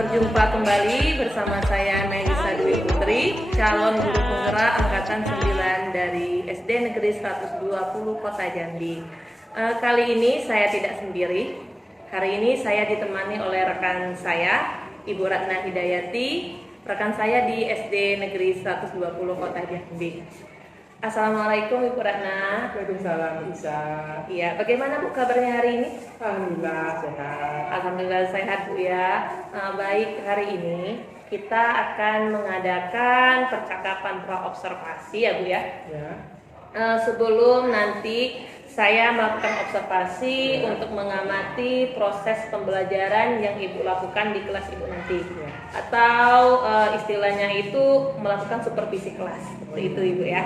Berjumpa kembali bersama saya Melisa Dwi Putri, calon guru penggerak angkatan 9 dari SD Negeri 120 Kota Jambi. Kali ini saya tidak sendiri. Hari ini saya ditemani oleh rekan saya, Ibu Ratna Hidayati, rekan saya di SD Negeri 120 Kota Jambi. Assalamualaikum Ibu Ratna. Waalaikumsalam Isa. Iya, bagaimana Bu kabarnya hari ini? Alhamdulillah sehat. Alhamdulillah sehat Bu ya. Baik, hari ini kita akan mengadakan percakapan praobservasi ya Bu ya. Ya. Sebelum nanti saya melakukan observasi untuk mengamati proses pembelajaran yang Ibu lakukan di kelas Ibu nanti. Atau istilahnya itu melakukan supervisi kelas. Seperti itu Ibu ya.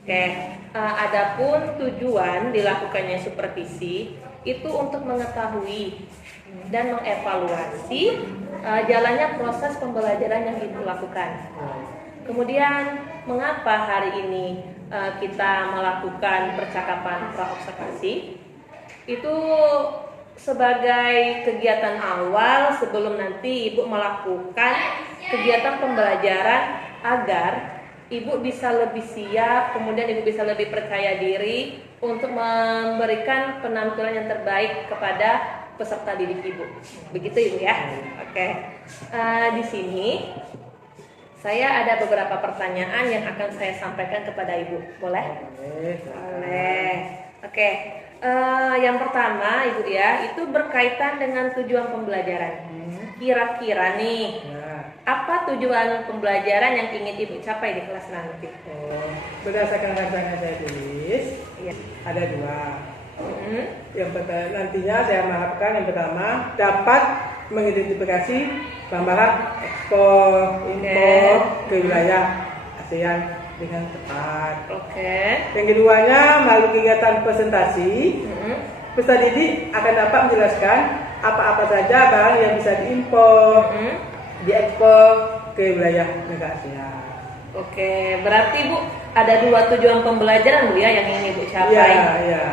Oke, adapun tujuan dilakukannya supervisi itu untuk mengetahui dan mengevaluasi jalannya proses pembelajaran yang Ibu lakukan. Kemudian mengapa hari ini kita melakukan percakapan praobservasi? Itu sebagai kegiatan awal sebelum nanti Ibu melakukan kegiatan pembelajaran agar Ibu bisa lebih siap, kemudian Ibu bisa lebih percaya diri untuk memberikan penampilan yang terbaik kepada peserta didik Ibu. Begitu Ibu ya. Oke. Di sini saya ada beberapa pertanyaan yang akan saya sampaikan kepada Ibu. Boleh? Boleh. Oke. Yang pertama Ibu ya, itu berkaitan dengan tujuan pembelajaran. Kira-kira nih, apa tujuan pembelajaran yang ingin Ibu capai di kelas nanti? Berdasarkan rancangan saya tulis, Iya. ada dua. Yang pertama, nantinya saya mengharapkan yang pertama dapat mengidentifikasi gambaran ekspor impor ke wilayah ASEAN dengan tepat. Yang keduanya melalui kegiatan presentasi, peserta didik akan dapat menjelaskan apa-apa saja barang yang bisa diimpor, diekspor ke wilayah negara ASEAN. Oke, berarti Bu ada dua tujuan pembelajaran Bu ya yang ingin Ibu capai.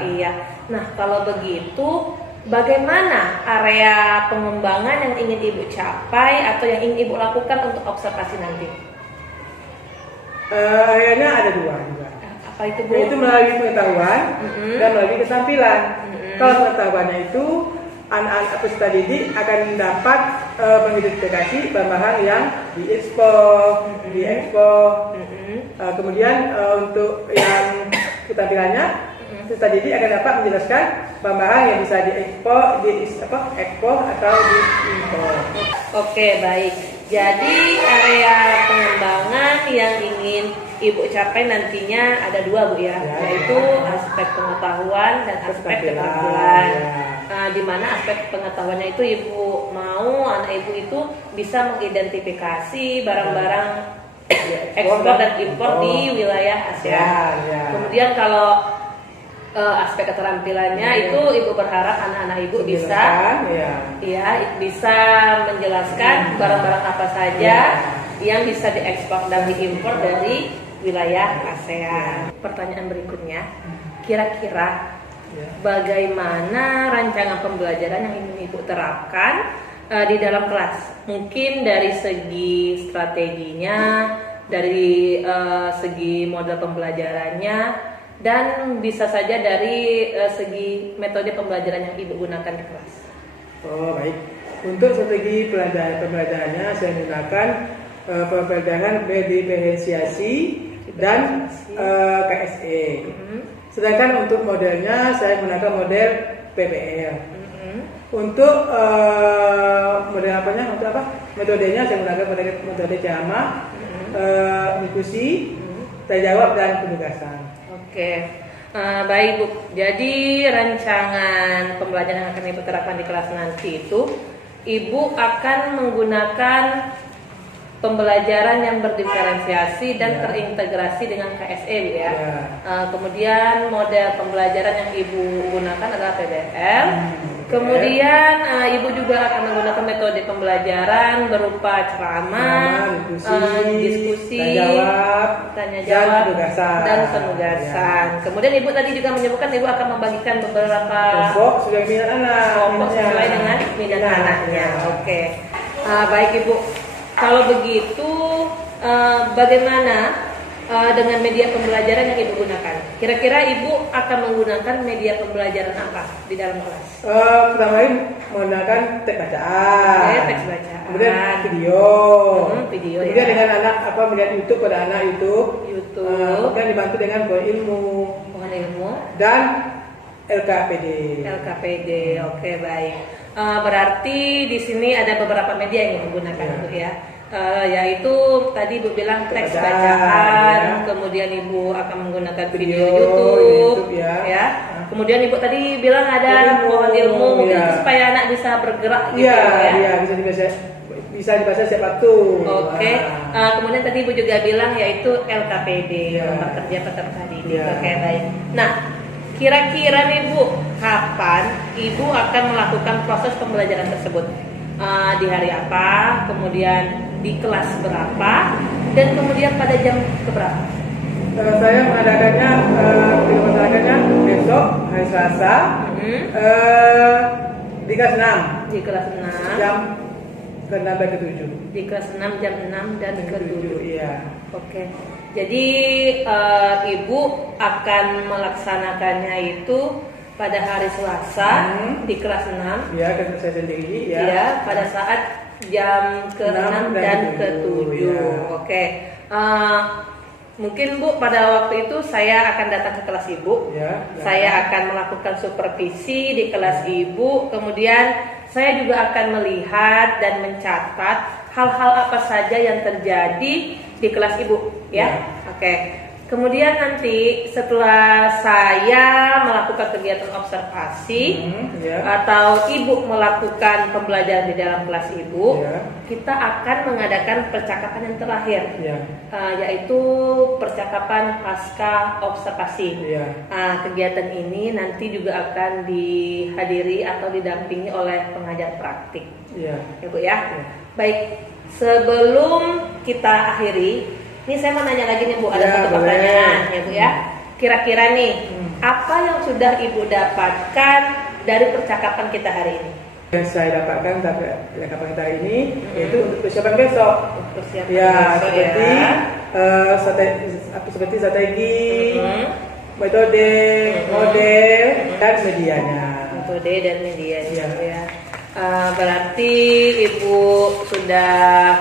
Iya. Nah, kalau begitu bagaimana area pengembangan yang ingin Ibu capai atau yang ingin Ibu lakukan untuk observasi nanti? Areanya ada dua juga. Apa itu Bu? Yaitu melalui pengetahuan dan melalui keterampilan. Kalau pengetahuannya itu anak-anak peserta didik akan dapat mengidentifikasi bahan-bahan yang diekspor, kemudian untuk yang keterampilannya peserta didik akan dapat menjelaskan bahan-bahan yang bisa diekspor atau diimpor. Oke, baik. Jadi area pengembangan yang ingin Ibu capai nantinya ada dua Bu ya, yaitu aspek pengetahuan dan aspek keterampilan. Di mana aspek pengetahuannya itu Ibu mau anak Ibu itu bisa mengidentifikasi barang-barang ekspor dan impor di wilayah ASEAN. Kemudian kalau aspek keterampilannya itu Ibu berharap anak-anak Ibu bisa menjelaskan barang-barang apa saja yang bisa diekspor dan diimpor dari wilayah ASEAN. Pertanyaan berikutnya, kira-kira bagaimana rancangan pembelajaran yang ingin Ibu terapkan di dalam kelas? Mungkin dari segi strateginya, dari segi model pembelajarannya, dan bisa saja dari segi metode pembelajaran yang Ibu gunakan di kelas. Oh baik. Untuk strategi pembelajarannya saya menggunakan pembelajaran berdiferensiasi dan KSE. Sedangkan untuk modelnya saya menggunakan model PBL. Untuk metodenya saya menggunakan metode JAMA, diskusi, tanya jawab dan penugasan. Oke. Baik Bu. Jadi rancangan pembelajaran yang akan Ibu terapkan di kelas nanti itu Ibu akan menggunakan pembelajaran yang berdiferensiasi dan terintegrasi dengan KSE ya. Kemudian model pembelajaran yang Ibu gunakan adalah PBL. Kemudian Ibu juga akan menggunakan metode pembelajaran berupa ceramah, diskusi, tanya jawab, dan penugasan. Kemudian Ibu tadi juga menyebutkan Ibu akan membagikan beberapa kelompok sesuai dengan minat anaknya. Oke. Baik Ibu, kalau begitu bagaimana dengan media pembelajaran yang Ibu gunakan? Kira-kira Ibu akan menggunakan media pembelajaran apa di dalam kelas? Pertama ini menggunakan teks bacaan. Oke, teks bacaan. Kemudian video. Video kemudian ya. dengan anak melihat YouTube pada anak YouTube. YouTube. Kemudian dibantu dengan pohon ilmu Pohon ilmu. dan LKPD. LKPD, oke baik. Berarti di sini ada beberapa media yang Ibu gunakan Bu ya. Yaitu tadi Ibu bilang teks bacaan, kemudian Ibu akan menggunakan video YouTube, ya. Kemudian Ibu tadi bilang ada pohon ilmu, mungkin itu supaya anak bisa bergerak gitu ya. Iya, bisa dibaca setiap waktu. Oke. Kemudian tadi Ibu juga bilang yaitu LKPD, lembar kerja peserta didik. Oke baik. Nah, kira-kira nih Bu, kapan Ibu akan melakukan proses pembelajaran tersebut? Di hari apa, kemudian di kelas berapa, dan kemudian pada jam keberapa? Saya mengadakannya besok hari Selasa di kelas 6. Di kelas 6 jam ke-6 dan ke-7. Di kelas 6 jam 6 dan ke-7. Iya. Oke. Jadi Ibu akan melaksanakannya itu pada hari Selasa di kelas 6. Iya, kan saya sendiri ya. Iya, pada saat jam ke-6 dan ke-7. Ya. Oke. Mungkin Bu pada waktu itu saya akan datang ke kelas Ibu. Ya. Saya akan melakukan supervisi di kelas Ibu. Kemudian saya juga akan melihat dan mencatat hal-hal apa saja yang terjadi di kelas Ibu, ya. Oke. Kemudian nanti setelah saya melakukan kegiatan observasi atau Ibu melakukan pembelajaran di dalam kelas Ibu, kita akan mengadakan percakapan yang terakhir, yaitu percakapan pasca observasi. Kegiatan ini nanti juga akan dihadiri atau didampingi oleh pengajar praktik, ya Bu ya. Baik, sebelum kita akhiri, ini saya mau nanya lagi nih Bu, ada satu pertanyaan ya Bu ya. Kira-kira nih, apa yang sudah Ibu dapatkan dari percakapan kita hari ini? Yang saya dapatkan dari percakapan kita hari ini yaitu untuk persiapan besok. Persiapan besok, seperti strategi, metode, model, dan medianya. Metode dan medianya ya. Berarti Ibu sudah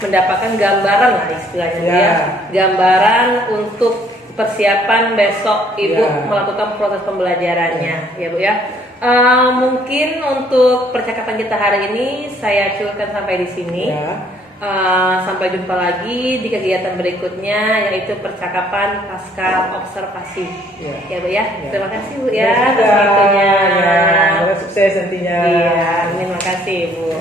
mendapatkan gambaran lah istilahnya ya. Gambaran untuk persiapan besok Ibu melakukan proses pembelajarannya ya Bu ya. Mungkin untuk percakapan kita hari ini saya cukupkan sampai di sini. Sampai jumpa lagi di kegiatan berikutnya yaitu percakapan pasca observasi. Ya Bu ya. Terima kasih Bu ya atas waktunya. Sukses nantinya. Iya, terima kasih Bu.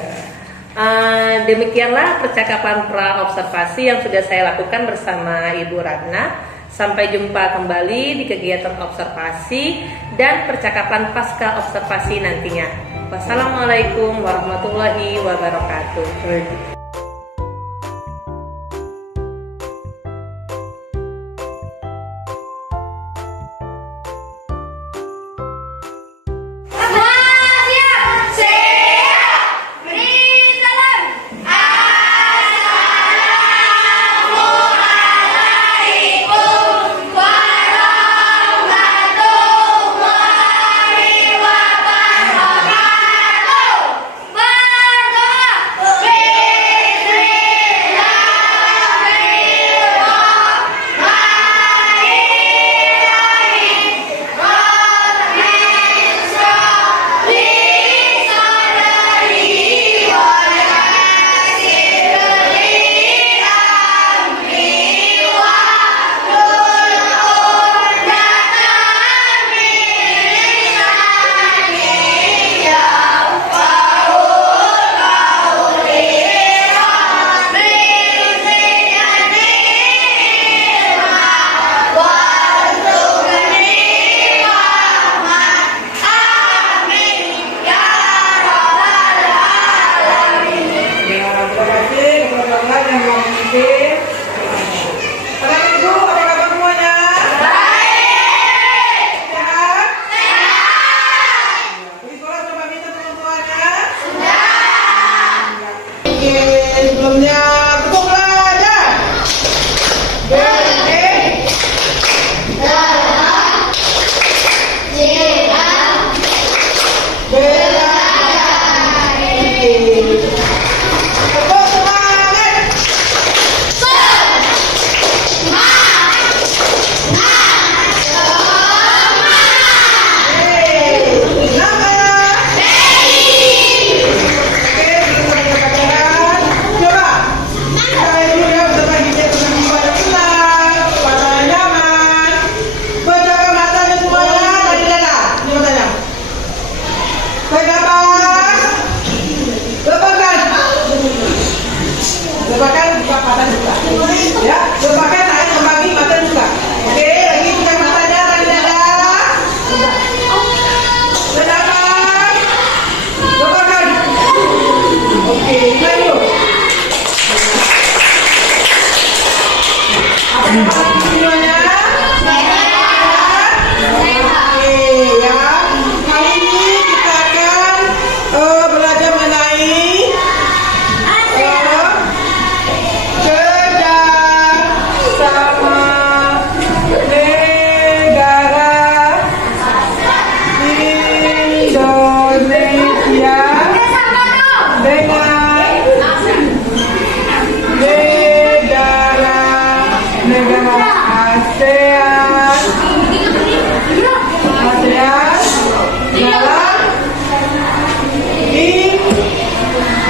Demikianlah percakapan pra observasi yang sudah saya lakukan bersama Ibu Ratna. Sampai jumpa kembali di kegiatan observasi dan percakapan pasca observasi nantinya. Wassalamualaikum warahmatullahi wabarakatuh. Berdoa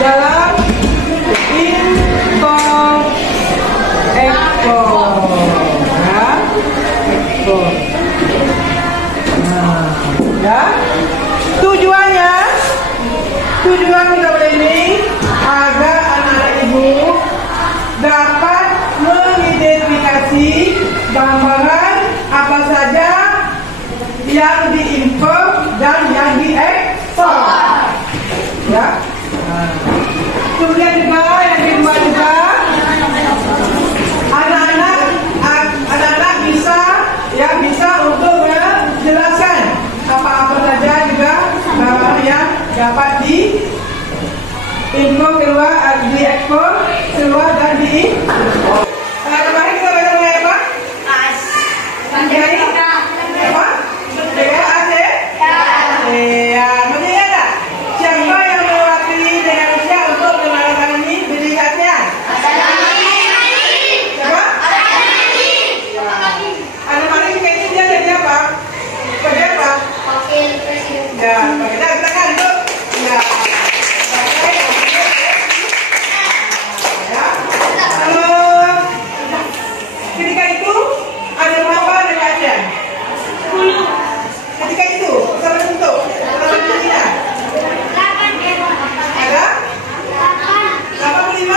dalam impor ekspor, ya, ekspor. Nah, ya. Tujuan kita ini agar anak-anak ibu dapat mengidentifikasi bahan-bahan apa saja yang diimpor dan yang diekspor. Ya. Kemudian juga yang kedua juga anak-anak bisa untuk menjelaskan apa-apa saja juga bahan yang dapat diimpor keluar, diekspor keluar dan diimpor. Kemarin kita belajar mengenai apa? Mengenai apa? Dengan Aceh? Ya, masih ada. Siapa yang mewakili dengan Rusia untuk menandatangani berdiri ASEAN? Siapa? Ada Malik kayaknya dia jadi apa? Sebagai apa? Wakil Presiden. Ya, kita silakan dulu. Ya. Ketika itu ada berapa negara ASEAN? 10. Ketika itu sama bentuk, sama bentuknya. Ada? 85.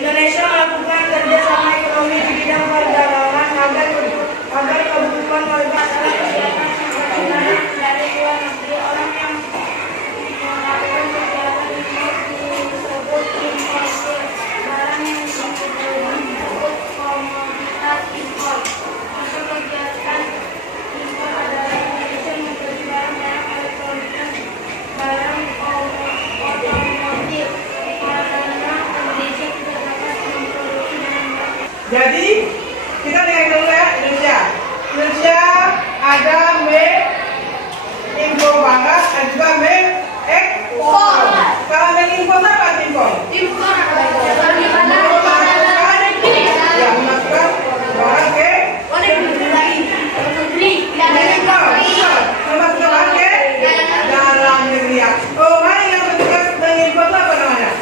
Indonesia melakukan kerjasama ekonomi di bidang perdagangan agar kebutuhan warga dalam kegiatan dari luar negeri. Orang yang melakukan kegiatan impor disebut importir. Barang yang disebut komoditas impor. Untuk kegiatan impor adalah Indonesia membeli barang-barang elektronik, barang otomotif. Jadi kita lihat dulu ya Indonesia ada mengimpor barang dan juga mengekspor. Kalau mengimpor apa impor? Impor Ya, memasukkan barang ke memasukkan barang ke dalam negeri. Oh, mana yang bertugas mengimpor itu apa namanya?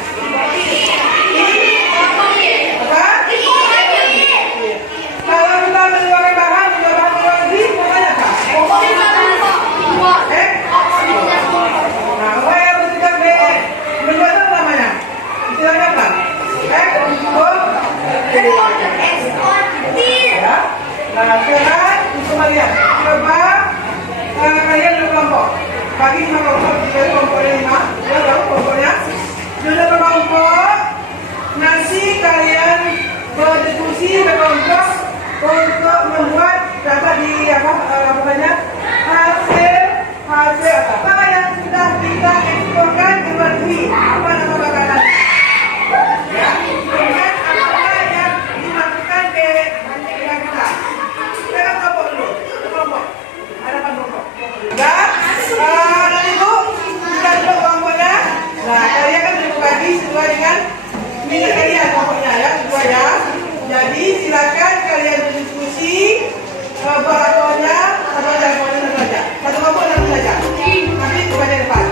Kalau kita mengeluarkan barang luar negeri, namanya apa? Nah, apa yang bertugas menjual itu namanya? Istilahnya apa? Ekspor. Ya. Nah, sekarang coba lihat. Coba kalian dua kelompok. Bagi 5 kelompok, jadi kelompoknya 5. Ya, tahu kelompoknya. Dua kelompok. Nanti kalian berdiskusi berkelompok untuk membuat dapat di apa namanya hasil apa yang sudah kita eksporkan ke luar negeri. Apa nama makanan? Ya, kemudian apa yang dimasukkan ke negara kita. Kita kelompok dulu, kelompok. Ada 4 kelompok. Dan nanti bu, kita dulu kelompoknya. Nah, kalian kan berbagi sesuai dengan minat kalian kelompoknya ya, sesuai ya. Jadi silakan kalian berdiskusi pelakuannya satu saja, satu kelompok satu saja. Nanti kepada depan.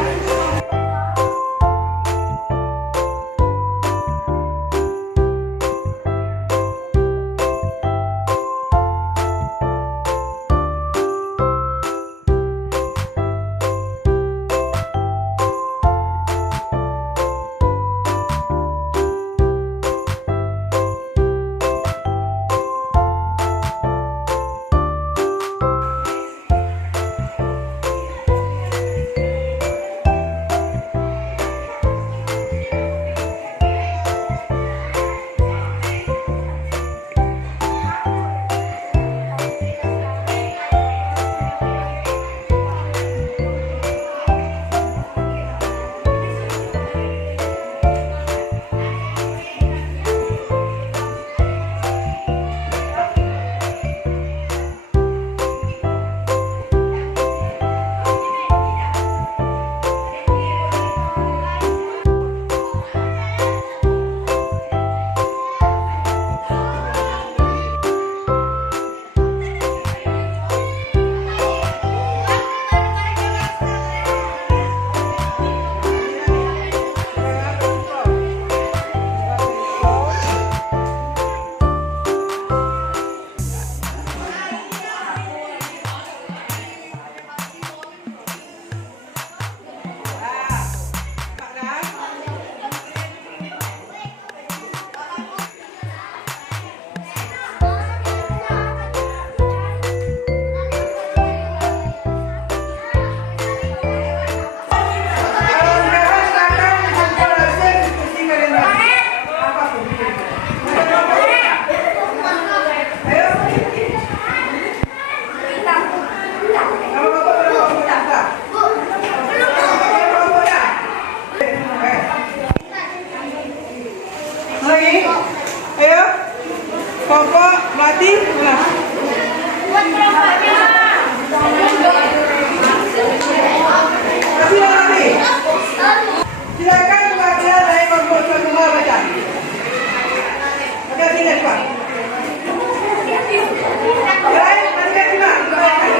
Ayo, kelompok Melati, mana? Masih Melati? Silakan kemudian dari kelompok semua baca. Oke, sini Pak. Baik, masih simak. Silakan.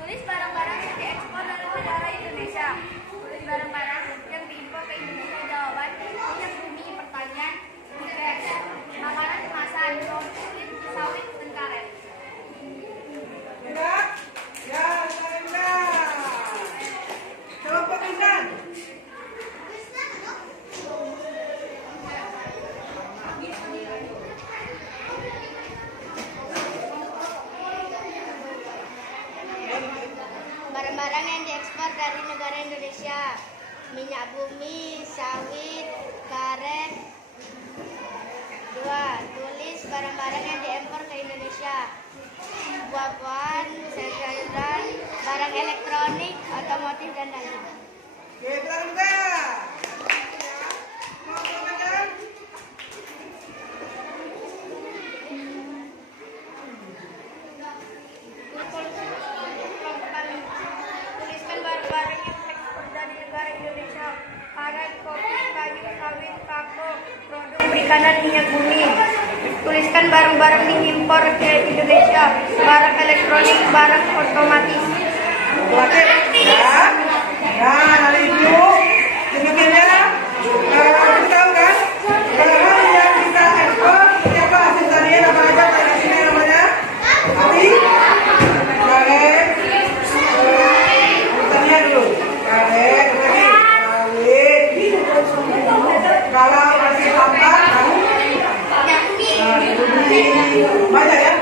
Tulis barang-barang yang diekspor dari negara Indonesia. Tulis barang-barang yang diimpor ke Indonesia. Jawaban minyak bumi, pertanian, migas, makanan kemasan, roti, sawit, dan karet. Ya, kelompok Intan. Barang-barang yang diekspor dari negara Indonesia. Minyak bumi, sawit, karet. 2. Tulis barang-barang yang diimpor ke Indonesia. Buah-buahan, sayur-sayuran, barang elektronik, otomotif, dan lain-lain. Oke, tuan muda. Kelompok Intan. Tuliskan barang-barang yang diekspor dari negara Indonesia. Karet, kopi, kayu, sawit, kakao, produk perikanan, minyak bumi. Tuliskan barang-barang diimpor ke Indonesia. Barang elektronik, barang otomatis. Oke, ya. Nah, dari Ibu, demikiannya, kamu tahu kan, hal yang kita ekspor, siapa hasil tanian apa aja dari sini namanya? Tapi, karet, tanian dulu, karet, lagi, sawit, kalau masih sampah, kamu, banyak ya?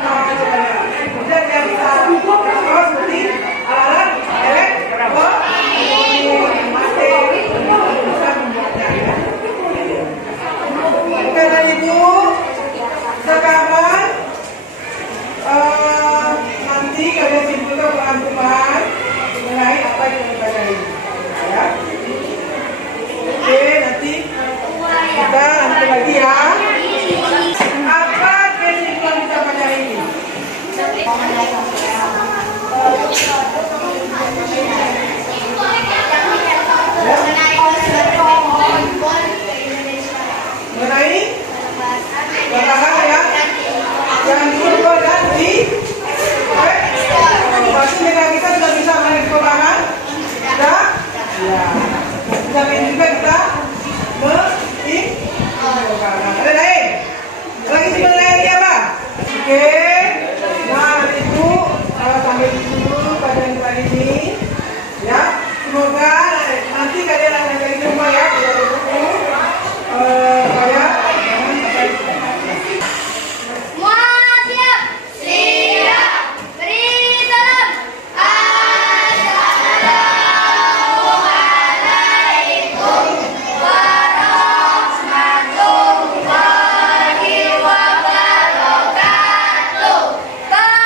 Kemudian yang kita ekspor seperti alat elektronik, oke, dan Ibu, sekarang nanti kalian simpulkan pelan-pelan mengenai apa yang kita pelajari, ya. Oke, nanti kita lanjut lagi ya. Apa kesimpulan kita pelajari ini? Mengenai barang ya yang diimpor dan di pasti negara kita sudah bisa mengekspor barang, sudah, ya. Sampai juga kita mengimpor barang. Ada lain? Lagi simpel lagi apa? Oke. Nah, Ibu, sampai di dulu pada yang kali ini, ya. Semoga nanti kalian akan lagi jumpa ya. Kayak Semua siap? Siap. Beri salam. Assalamualaikum warahmatullahi wabarakatuh.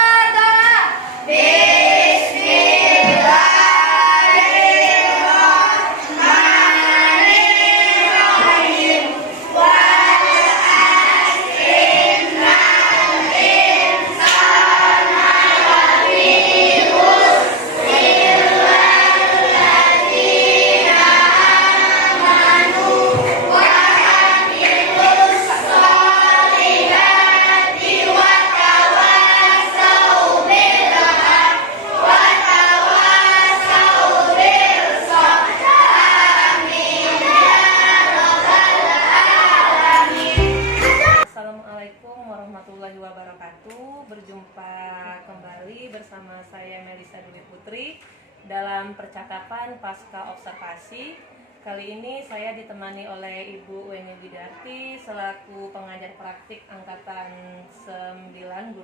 Berdoa. Bismillahirrahmanirrahim. Assalamualaikum warahmatullahi wabarakatuh. Berjumpa kembali bersama saya Melisa Dwi Putri dalam percakapan pasca observasi. Kali ini saya ditemani oleh Ibu Weni Widarti selaku pengajar praktik angkatan 9 guru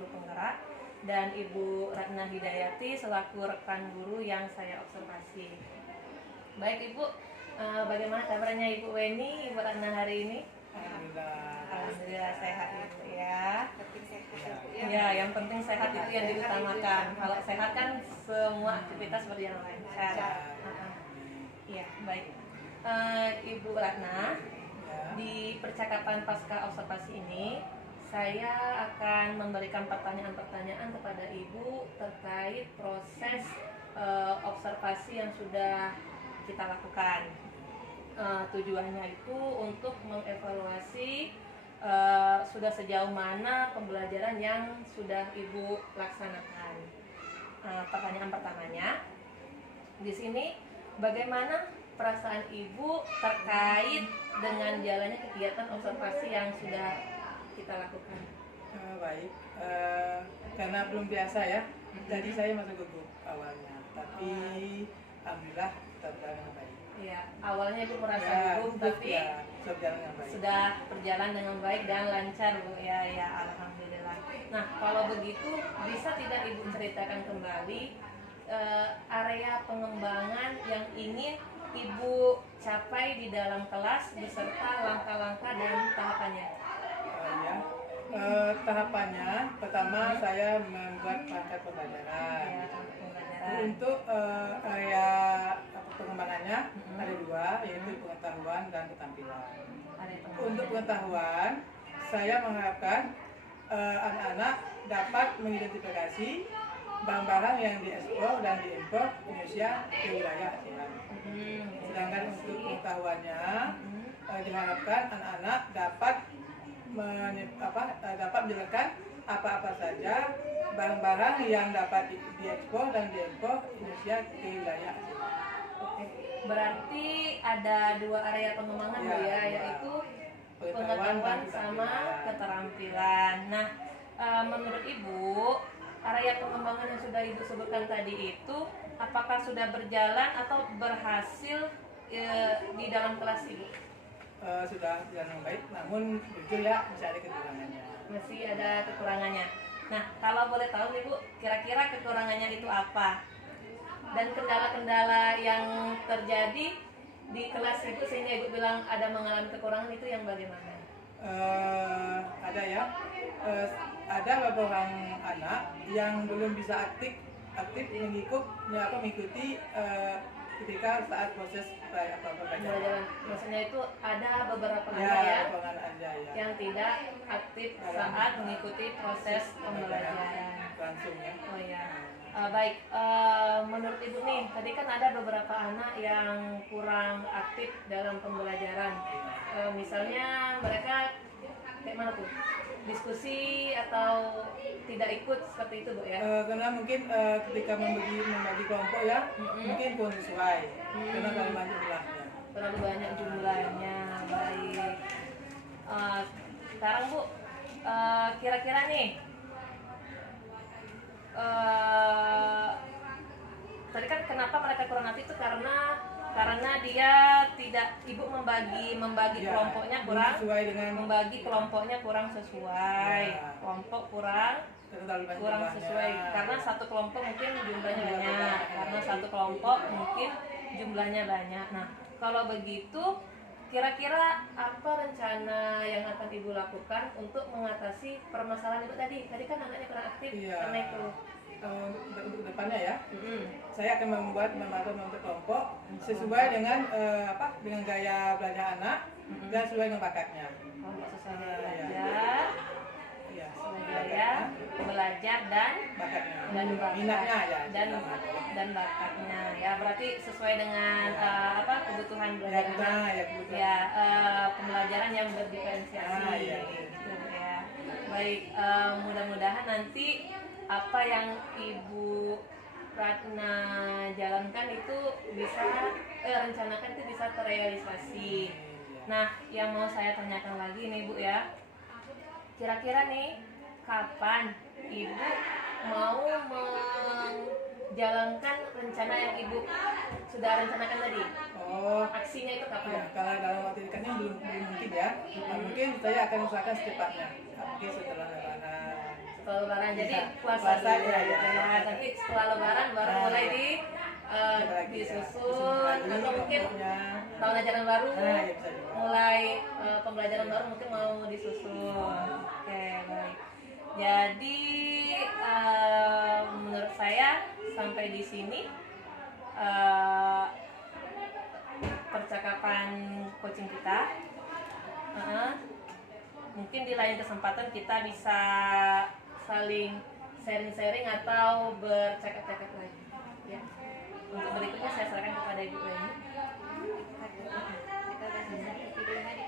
dan Ibu Ratna Hidayati selaku rekan guru yang saya observasi. Baik Ibu, bagaimana kabarnya Ibu Weni, Ibu Ratna hari ini? Alhamdulillah sehat Ibu ya. Ya, yang penting sehat itu yang diutamakan. Kalau sehat kan semua aktivitas berjalan lancar. Iya, baik. Ibu Ratna, di percakapan pasca observasi ini saya akan memberikan pertanyaan-pertanyaan kepada Ibu terkait proses observasi yang sudah kita lakukan. Tujuannya itu untuk mengevaluasi sudah sejauh mana pembelajaran yang sudah Ibu laksanakan. Pertanyaan pertamanya, di sini bagaimana perasaan Ibu terkait dengan jalannya kegiatan observasi yang sudah kita lakukan? Baik, karena belum biasa ya, jadi saya masih gugup awalnya, tapi alhamdulillah terjalan dengan baik. Iya, awalnya Ibu merasa gugup, tapi sudah berjalan dengan baik dan lancar Bu ya, ya alhamdulillah. Nah, kalau begitu bisa tidak Ibu ceritakan kembali area pengembangan yang ingin Ibu capai di dalam kelas beserta langkah-langkah dan tahapannya? Tahapannya pertama saya membuat paket pembelajaran. Untuk area pengembangannya ada dua, yaitu pengetahuan dan keterampilan. Untuk pengetahuan, saya mengharapkan anak-anak dapat mengidentifikasi barang-barang yang diekspor dan diimpor Indonesia ke wilayah ASEAN. Sedangkan untuk pengetahuannya diharapkan anak-anak dapat menjelaskan apa-apa saja barang-barang yang dapat diekspor dan diimpor Indonesia ke wilayah ASEAN. Oke. Berarti ada dua area pengembangan Bu ya, yaitu pengetahuan sama keterampilan. Nah, menurut Ibu, area pengembangan yang sudah Ibu sebutkan tadi itu apakah sudah berjalan atau berhasil di dalam kelas Ibu? Sudah berjalan dengan baik, namun jujur ya masih ada kekurangannya. Masih ada kekurangannya. Nah, kalau boleh tahu nih Bu, kira-kira kekurangannya itu apa? Dan kendala-kendala yang terjadi di kelas Ibu sehingga Ibu bilang ada mengalami kekurangan itu yang bagaimana? Ada ya, ada beberapa anak yang belum bisa aktif mengikuti ketika saat proses pembelajaran. Maksudnya itu ada beberapa ya, yang tidak aktif saat mengikuti proses pembelajaran langsung ya. Oh ya, baik. Menurut Ibu nih, tadi kan ada beberapa anak yang kurang aktif dalam pembelajaran. Misalnya mereka kayak mana tuh? Diskusi atau tidak ikut seperti itu Bu ya? Karena mungkin ketika membagi kelompok ya, mungkin kurang sesuai karena terlalu banyak jumlahnya. Terlalu banyak jumlahnya, baik. Sekarang Bu, kira-kira nih, tadi kan kenapa mereka kurang aktif itu karena dia tidak, Ibu membagi Ya, kelompoknya kurang sesuai dengan membagi kelompoknya kurang sesuai, Ya. kelompok kurang sesuai karena satu kelompok mungkin jumlahnya banyak, karena satu kelompok mungkin jumlahnya banyak. Nah, kalau begitu kira-kira apa rencana yang akan Ibu lakukan untuk mengatasi permasalahan Ibu tadi? Tadi kan anaknya kurang aktif karena itu. Untuk depannya ya, saya akan membuat membentuk kelompok sesuai dengan dengan gaya belajar anak dan sesuai dengan bakatnya. Kelompok sesuai belajar, sesuai gaya belajar dan bakatnya, dan bakat, minatnya ya, dan bakatnya ya, berarti sesuai dengan kebutuhan belajar anak ya, pembelajaran yang berdiferensiasi gitu ya. Baik, mudah-mudahan nanti apa yang Ibu Ratna jalankan itu bisa rencanakan itu bisa terrealisasi. Nah, yang mau saya tanyakan lagi nih Bu ya, kira-kira nih kapan Ibu mau menjalankan rencana yang Ibu sudah rencanakan tadi? Aksinya itu kapan? Ya, kalau dalam waktu dekatnya belum mungkin ya. Mungkin saya akan usahakan secepatnya. Mungkin setelah Lebaran. Setelah Lebaran. Jadi Bisa. puasa Puasa, dulu ya, gitu ya. ya. Nanti setelah Lebaran baru mulai disusun atau mungkin tahun ajaran baru Nah, ya bisa juga. mulai pembelajaran baru mungkin mau disusun. Oke, baik. Jadi menurut saya sampai di sini percakapan coaching kita. Mungkin di lain kesempatan kita bisa saling sharing-sharing atau bercakap-cakap lagi. Ya. Untuk berikutnya saya serahkan kepada Ibu Leni. Kita bahas di videonya di